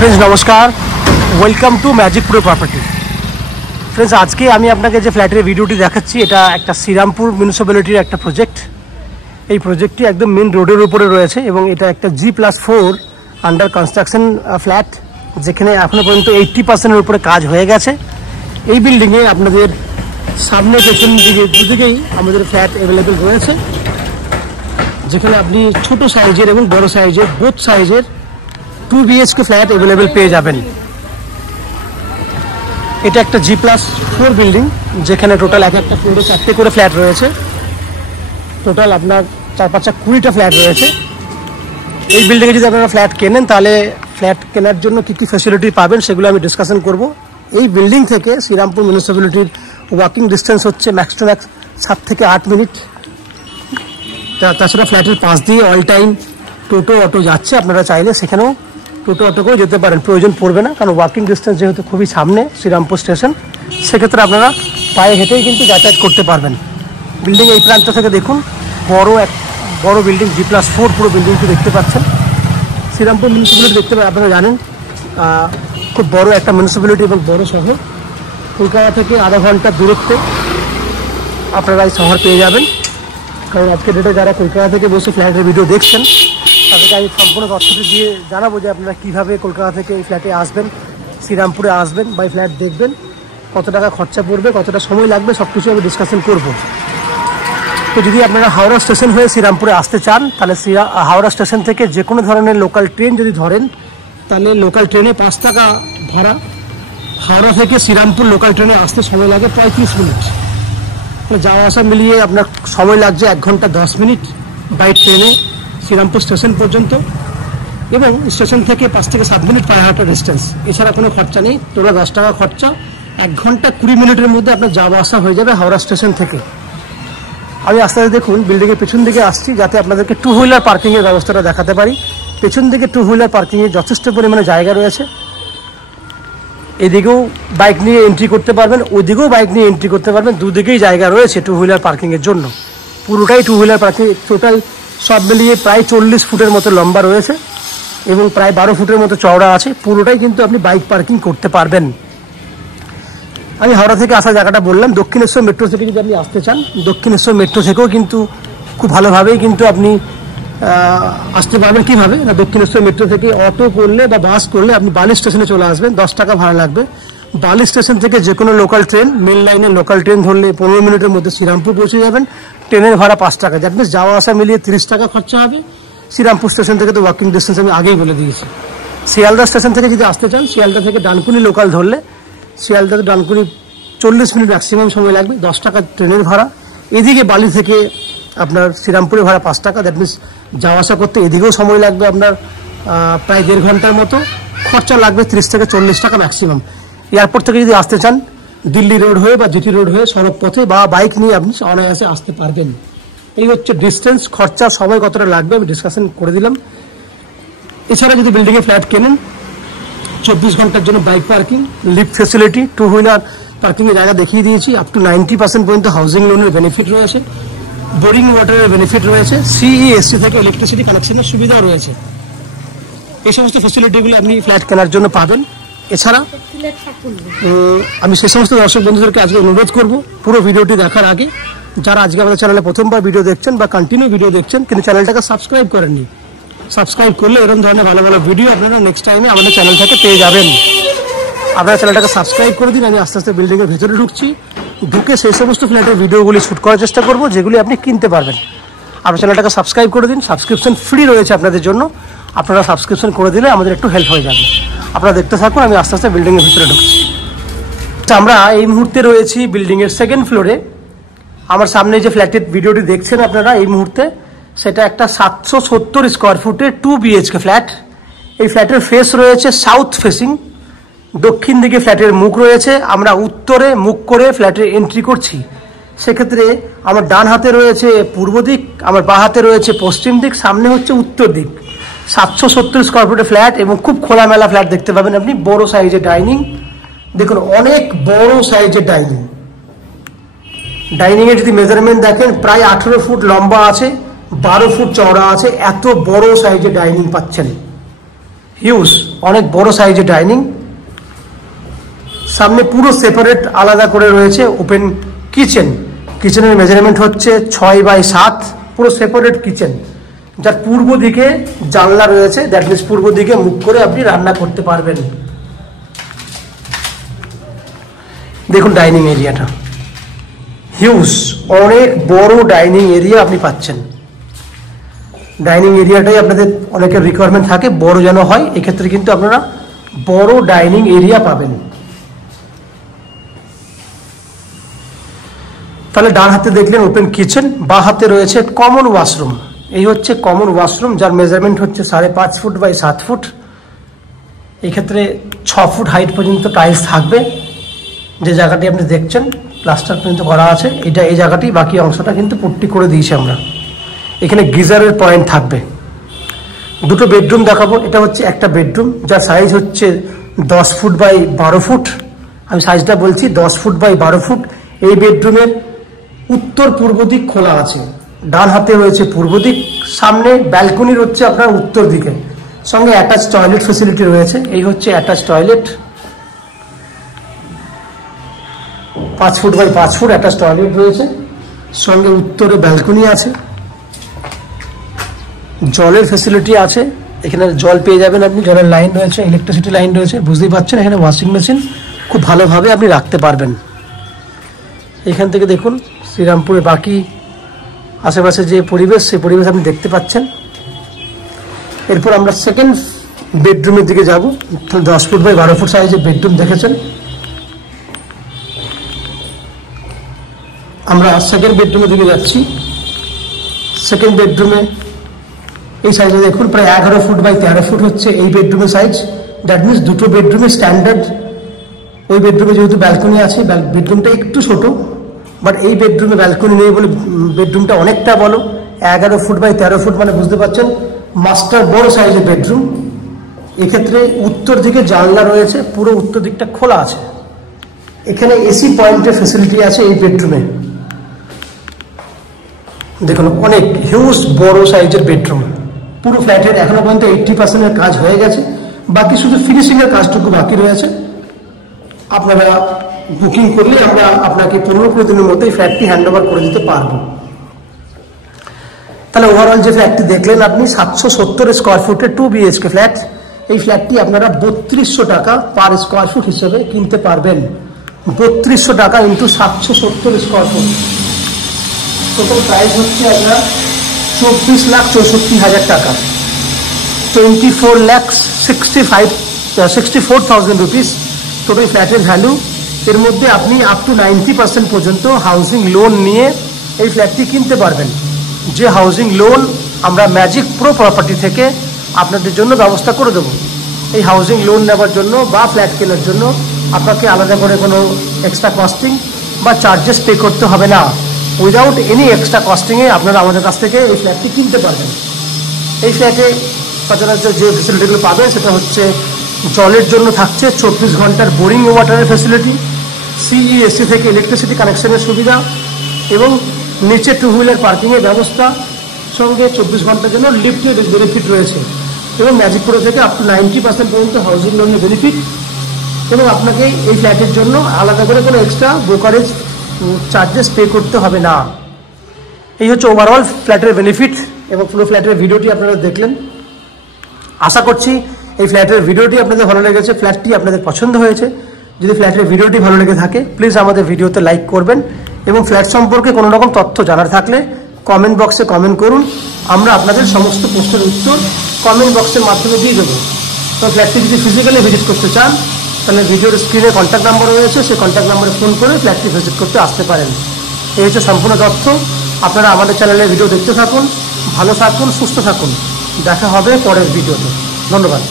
Friends नमस्कार, welcome to Magic Pro Property. Friends आज के আমি আপনাকে যে ফ্ল্যাটের ভিডিওটি দেখাচ্ছি এটা একটা শ্রীরামপুর মিউনিসিপ্যালিটির একটা প্রজেক্ট। এই প্রজেক্টটি একদম মেন রোডের উপরে রয়েছে এবং এটা একটা G+4 আন্ডার কনস্ট্রাকশন ফ্ল্যাট, যেখানে এখনো পর্যন্ত 80% উপরে কাজ হয়ে গেছে। এই বিল্ডিংয়ে আপনাদের সামনে পেছন দিকে দুদিকেই আমাদের ফ্ল্যাট অ্যাভেলেবেল রয়েছে, যেখানে আপনি ছোট সাইজের এবং বড় সাইজের বোথ সাইজের 2 BHK ফ্ল্যাট অ্যাভেলেবেল পেয়ে যাবেন। এটা একটা G+4 বিল্ডিং, যেখানে টোটাল এক একটা ফ্লোরে 4টে করে ফ্ল্যাট রয়েছে। টোটাল আপনার 4-5-20টা ফ্ল্যাট রয়েছে। এই বিল্ডিংয়ে যদি আপনারা ফ্ল্যাট কেনেন তাহলে ফ্ল্যাট কেনার জন্য কী কী ফ্যাসিলিটি পাবেন সেগুলো আমি ডিসকাশন করব। এই বিল্ডিং থেকে শ্রীরামপুর মিউনিসিপ্যালিটির ওয়াকিং ডিস্টেন্স হচ্ছে ম্যাক্স টু ম্যাক্স 7 থেকে 8 মিনিট। তাছাড়া ফ্ল্যাটের পাশ দিয়ে অল টাইম টোটো অটো যাচ্ছে, আপনারা চাইলে সেখানেও টোটো অটো করে যেতে পারেন, প্রয়োজন পড়বে না, কারণ ওয়াকিং ডিস্টেন্স যেহেতু খুবই সামনে শ্রীরামপুর স্টেশন, সেক্ষেত্রে আপনারা পায়ে হেঁটেই কিন্তু যাতায়াত করতে পারবেন। বিল্ডিং এই প্রান্ত থেকে দেখুন, বড় বিল্ডিং G+4 পুরো বিল্ডিংটি দেখতে পাচ্ছেন। শ্রীরামপুর মিউনিসিপ্যালিটি দেখতে পারেন, আপনারা জানেন খুব বড় একটা মিউনিসিপ্যালিটি এবং বড় শহর। কলকাতা থেকে আধা ঘন্টার দূরত্বে আপনারা এই শহর পেয়ে যাবেন। কারণ আজকে ডেটে যারা কলকাতা থেকে বসে ফ্ল্যাটের ভিডিও দেখছেন তাদেরকে আমি সম্পূর্ণ তথ্যটি দিয়ে জানাবো যে আপনারা কীভাবে কলকাতা থেকে এই ফ্ল্যাটে আসবেন, শ্রীরামপুরে আসবেন বা এই ফ্ল্যাট দেখবেন, কত টাকা খরচা পড়বে, কতটা সময় লাগবে, সব কিছু আমি ডিসকাশন করব। তো যদি আপনারা হাওড়া স্টেশন হয়ে শ্রীরামপুরে আসতে চান তাহলে হাওড়া স্টেশন থেকে যে কোনো ধরনের লোকাল ট্রেন যদি ধরেন তাহলে লোকাল ট্রেনে 5 টাকা ভাড়া। হাওড়া থেকে শ্রীরামপুর লোকাল ট্রেনে আসতে সময় লাগে 35 মিনিট। যাওয়া আসা মিলিয়ে আপনার সময় লাগছে 1 ঘন্টা 10 মিনিট বাই ট্রেনে শ্রীরামপুর স্টেশন পর্যন্ত, এবং স্টেশন থেকে 5 থেকে 7 মিনিট পায়ে হাঁটা ডিস্টেন্স। এছাড়া কোনো খরচা নেই, টোটাল 10 টাকা খরচা। 1 ঘন্টা 20 মিনিটের মধ্যে আপনার যাওয়া আসা হয়ে যাবে হাওড়া স্টেশন থেকে। আমি আস্তে আস্তে দেখুন বিল্ডিংয়ের পেছন দিকে আসছি, যাতে আপনাদেরকে 2 হুইলার পার্কিংয়ের ব্যবস্থাটা দেখাতে পারি। পেছন দিকে 2 হুইলার পার্কিংয়ে যথেষ্ট পরিমাণে জায়গা রয়েছে। এদিকেও বাইক নিয়ে এন্ট্রি করতে পারবেন, ওইদিকেও বাইক নিয়ে এন্ট্রি করতে পারবেন, দুদিকেই জায়গা রয়েছে 2 হুইলার পার্কিংয়ের জন্য। পুরোটাই 2 হুইলার পার্কিং। টোটাল সব মিলিয়ে প্রায় 40 ফুটের মতো লম্বা রয়েছে এবং প্রায় 12 ফুটের মতো চওড়া আছে। পুরোটাই কিন্তু আপনি বাইক পার্কিং করতে পারবেন। আমি হাওড়া থেকে আসার জায়গাটা বললাম। দক্ষিণেশ্বর মেট্রো থেকে যদি আপনি আসতে চান, দক্ষিণেশ্বর মেট্রো থেকেও কিন্তু খুব ভালোভাবেই কিন্তু আপনি আসতে পারবেন। কীভাবে না, দক্ষিণেশ্বর মেট্রো থেকে অটো করলে বা বাস করলে আপনি বালি স্টেশনে চলে আসবেন, 10 টাকা ভাড়া লাগবে। বালি স্টেশন থেকে যে কোনো লোকাল ট্রেন, মেন লাইনের লোকাল ট্রেন ধরলে 15 মিনিটের মধ্যে শ্রীরামপুর পৌঁছে যাবেন। ট্রেনের ভাড়া 5 টাকা, দ্যাট মিনস যাওয়া আসা মিলিয়ে 30 টাকা খরচা হবে। শ্রীরামপুর স্টেশন থেকে তো ওয়াকিং ডিস্টেন্স আমি আগেই বলে দিয়েছি। শিয়ালদা স্টেশন থেকে যদি আসতে চান, শিয়ালদা থেকে ডানকুনি লোকাল ধরলে শিয়ালদা থেকে ডানকুনি 40 মিনিট ম্যাক্সিমাম সময় লাগবে, 10 টাকা ট্রেনের ভাড়া। এদিকে বালি থেকে আপনার শ্রীরামপুরের ভাড়া 5 টাকা, দ্যাট মিনস যাওয়া আসা করতে এদিকেও সময় লাগবে আপনার প্রায় 1.5 ঘন্টার মতো। খরচা লাগবে 30 থেকে 40 টাকা ম্যাক্সিমাম। এয়ারপোর্ট থেকে যদি আসতে চান, দিল্লি রোড হয়ে বা জিটি রোড হয়ে সড়ক পথে বা বাইক নিয়ে আপনি অনায়াসে আসতে পারবেন। এই হচ্ছে ডিস্টেন্স, খরচা, সময় কতটা লাগবে আমি ডিসকাশন করে দিলাম। এছাড়া যদি বিল্ডিংয়ে ফ্ল্যাট কেনেন, 24 ঘন্টার জন্য bike parking, lift facility, 2 wheeler পার্কিংয়ের জায়গা দেখিয়ে দিয়েছি। আপ টু 90% পর্যন্ত হাউজিং লোনের বেনিফিট রয়েছে, বোরিং ওয়াটারের বেনিফিট রয়েছে, CESC থেকে ইলেকট্রিসিটি কানেকশনের সুবিধাও রয়েছে। এই সমস্ত ফেসিলিটিগুলো আপনি ফ্ল্যাট কেনার জন্য পাবেন। এছাড়া আমি সে সমস্ত দর্শক বন্ধুদেরকে আজকে অনুরোধ করব, পুরো ভিডিওটি দেখার আগে যারা আজকে আমাদের চ্যানেলে প্রথমবার ভিডিও দেখছেন বা কন্টিনিউ ভিডিও দেখছেন কিন্তু চ্যানেলটাকে সাবস্ক্রাইব করেননি, সাবস্ক্রাইব করলে এরকম ধরনের ভালো ভালো ভিডিও আপনারা নেক্সট টাইমে আমাদের চ্যানেল থেকে পেয়ে যাবেন। আপনারা চ্যানেলটাকে সাবস্ক্রাইব করে দিন। আমি আস্তে আস্তে বিল্ডিংয়ের ভেতরে ঢুকে সেই সমস্ত ফ্ল্যাটের ভিডিওগুলি শ্যুট করার চেষ্টা করব যেগুলি আপনি কিনতে পারবেন। আপনার চ্যানেলটাকে সাবস্ক্রাইব করে দিন, সাবস্ক্রিপশন ফ্রি রয়েছে আপনাদের জন্য। আপনারা সাবস্ক্রিপশন করে দিলে আমাদের একটু হেল্প হয়ে যাবে। আপনারা দেখতে থাকুন, আমি আস্তে আস্তে বিল্ডিংয়ের ভিতরে ঢুকছি। আমরা এই মুহূর্তে রয়েছি বিল্ডিংয়ের 2nd ফ্লোরে। আমার সামনে যে ফ্ল্যাটের ভিডিওটি দেখছেন আপনারা এই মুহূর্তে, সেটা একটা 770 স্কোয়ার ফুটের 2 BHK ফ্ল্যাট। এই ফ্ল্যাটের ফেস রয়েছে সাউথ ফেসিং, দক্ষিণ দিকে ফ্ল্যাটের মুখ রয়েছে। আমরা উত্তরে মুখ করে ফ্ল্যাটে এন্ট্রি করছি। সেক্ষেত্রে আমার ডান হাতে রয়েছে পূর্ব দিক, আমার বাঁ হাতে রয়েছে পশ্চিম দিক, সামনে হচ্ছে উত্তর দিক। 770 স্কোয়ার ফুটের ফ্ল্যাট এবং খুব খোলামেলা ফ্ল্যাট দেখতে পাবেন আপনি। বড় সাইজের ডাইনিং দেখুন, অনেক বড় সাইজের ডাইনিং। ডাইনিংয়ের যদি মেজারমেন্ট দেখেন প্রায় 18 ফুট লম্বা আছে, 12 ফুট চওড়া আছে। এত বড় সাইজের ডাইনিং পাচ্ছেন। হিউজ, অনেক বড় সাইজের ডাইনিং। সামনে পুরো সেপারেট আলাদা করে রয়েছে ওপেন কিচেন। কিচেনের মেজারমেন্ট হচ্ছে 6x7, পুরো সেপারেট কিচেন, যার পূর্ব দিকে জানলা রয়েছে। দ্যাট মিনস পূর্ব দিকে মুখ করে আপনি রান্না করতে পারবেন। দেখুন ডাইনিং এরিয়াটা হিউজ, অনেক বড় ডাইনিং এরিয়া আপনি পাচ্ছেন। ডাইনিং এরিয়াটাই আপনাদের অনেকের রিকোয়ারমেন্ট থাকে বড় যেন হয়, এক্ষেত্রে কিন্তু আপনারা বড় ডাইনিং এরিয়া পাবেন। তাহলে ডান হাতে দেখলেন ওপেন কিচেন, বাঁ হাতে রয়েছে কমন ওয়াশরুম। এই হচ্ছে কমন ওয়াশরুম, যার মেজারমেন্ট হচ্ছে 5.5 ফুট বাই 7 ফুট। এক্ষেত্রে 6 ফুট হাইট পর্যন্ত টাইলস থাকবে। যে জায়গাটি আপনি দেখছেন প্লাস্টার পর্যন্ত করা আছে, এটা এই জায়গাটি, বাকি অংশটা কিন্তু পুট্টি করে দিয়েছি আমরা। এখানে গিজারের পয়েন্ট থাকবে। দুটো বেডরুম দেখাবো। এটা হচ্ছে একটা বেডরুম, যার সাইজ হচ্ছে 10 ফুট বাই 12 ফুট। আমি সাইজটা বলছি 10 ফুট বাই 12 ফুট। এই বেডরুমের উত্তর পূর্ব দিক খোলা আছে, ডান হাতে রয়েছে পূর্ব দিক, সামনে ব্যালকনি হচ্ছে আপনার উত্তর দিকে, সঙ্গে অ্যাটাচ টয়লেট ফেসিলিটি রয়েছে। এই হচ্ছে attach toilet, 5 foot by 5 foot attach toilet রয়েছে, সঙ্গে উত্তরে ব্যালকনি আছে, জলের ফেসিলিটি আছে। এখানে জল পেয়ে যাবেন আপনি, জলের লাইন রয়েছে, ইলেকট্রিসিটি লাইন রয়েছে, বুঝতেই পারছেন। এখানে ওয়াশিং মেশিন খুব ভালোভাবে আপনি রাখতে পারবেন। এখান থেকে দেখুন শ্রীরামপুরে বাকি আশেপাশে যে পরিবেশ, সেই পরিবেশ আপনি দেখতে পাচ্ছেন। এরপর আমরা সেকেন্ড বেডরুমের দিকে যাব। 10 ফুট বাই 12 ফুট সাইজের বেডরুম দেখেছেন। আমরা সেকেন্ড বেডরুমের দিকে যাচ্ছি। সেকেন্ড বেডরুমে এই সাইজে দেখুন প্রায় 11 ফুট বাই 13 ফুট হচ্ছে এই বেডরুমের সাইজ। দ্যাট মিনস দুটো বেডরুমের স্ট্যান্ডার্ড। ওই বেডরুমে যেহেতু ব্যালকনি আছে, বেডরুমটা একটু ছোট, বাট এই বেডরুমে ব্যালকনি নেই বলে বেডরুমটা অনেকটা বড়। 11 ফুট বাই 13 ফুট মানে বুঝতে পারছেন মাস্টার বড় সাইজের বেডরুম। এক্ষেত্রে উত্তর দিকে জানলা রয়েছে, পুরো উত্তর দিকটা খোলা আছে। এখানে এসি পয়েন্টের ফেসিলিটি আছে এই বেডরুমে। দেখুন অনেক হিউজ বড় সাইজের বেডরুম। পুরো ফ্ল্যাটের এখনো পর্যন্ত 80% কাজ হয়ে গেছে, বাকি শুধু ফিনিশিং এর কাজটুকু বাকি রয়েছে। আপনারা বুকিং করলে আমরা আপনাকে 15 দিনের মধ্যে ফ্ল্যাটটি হ্যান্ড ওভার করে দিতে পারবো। তাহলে ওভারঅল যে ফ্ল্যাটটি দেখলেন আপনি 770 স্কোয়ার ফুটের 2 BHK ফ্ল্যাট। এই ফ্ল্যাটটি আপনারা 3200 টাকা পার স্কোয়ার ফুট হিসেবে কিনতে পারবেন। 3200 টাকা into 770 square foot, total price হচ্ছে আপনার 24,64,000 টাকা, 24,64,000 রুপিস টোটাল ফ্ল্যাটের ভ্যালু। এর মধ্যে আপনি আপ টু 90% পর্যন্ত হাউজিং লোন নিয়ে এই ফ্ল্যাটটি কিনতে পারবেন। যে হাউজিং লোন আমরা ম্যাজিক প্রো প্রপার্টি থেকে আপনাদের জন্য ব্যবস্থা করে দেবো। এই হাউজিং লোন নেওয়ার জন্য বা ফ্ল্যাট কেনার জন্য আপনাকে আলাদা করে কোনো এক্সট্রা কস্টিং বা চার্জেস পে করতে হবে না। উইদাউট এনি এক্সট্রা কস্টিংয়ে আপনারা আমাদের কাছ থেকে এই ফ্ল্যাটটি কিনতে পারবেন। এই ফ্ল্যাটে সচরাচর যে ফেসিলিটিগুলো পাবে সেটা হচ্ছে জলের জন্য থাকছে 24 ঘন্টার বোরিং ওয়াটারের ফেসিলিটি, CESC থেকে ইলেকট্রিসিটি কানেকশনের সুবিধা এবং নিচে 2 হুইলার পার্কিংয়ের ব্যবস্থা, সঙ্গে 24 ঘন্টার জন্য লিফটের বেনিফিট রয়েছে এবং ম্যাজিক প্রো থেকে আপ টু 90% পর্যন্ত হাউজিং লোনের বেনিফিট। এবং আপনাকে এই ফ্ল্যাটের জন্য আলাদা করে কোনো এক্সট্রা ব্রোকারেজ চার্জেস পে করতে হবে না। এই হচ্ছে ওভারঅল ফ্ল্যাটের বেনিফিট এবং পুরো ফ্ল্যাটের ভিডিওটি আপনারা দেখলেন। আশা করছি এই ফ্ল্যাটের ভিডিওটি আপনাদের ভালো লেগেছে, ফ্ল্যাটটি আপনাদের পছন্দ হয়েছে। যদি ফ্ল্যাটের ভিডিওটি ভালো লেগে থাকে প্লিজ আমাদের ভিডিওতে লাইক করবেন এবং ফ্ল্যাট সম্পর্কে কোনো রকম তথ্য জানার থাকলে কমেন্ট বক্সে কমেন্ট করুন। আমরা আপনাদের সমস্ত প্রশ্নের উত্তর কমেন্ট বক্সের মাধ্যমে দিয়ে দেবো। তো ফ্ল্যাটটি যদি ফিজিক্যালি ভিজিট করতে চান তাহলে ভিডিওর স্ক্রিনে কন্ট্যাক্ট নাম্বার রয়েছে, সেই কন্ট্যাক্ট নাম্বারে ফোন করে ফ্ল্যাটটি ভিজিট করতে আসতে পারেন। এই হচ্ছে সম্পূর্ণ তথ্য। আপনারা আমাদের চ্যানেলে ভিডিও দেখতে থাকুন, ভালো থাকুন, সুস্থ থাকুন। দেখা হবে পরের ভিডিওতে। ধন্যবাদ।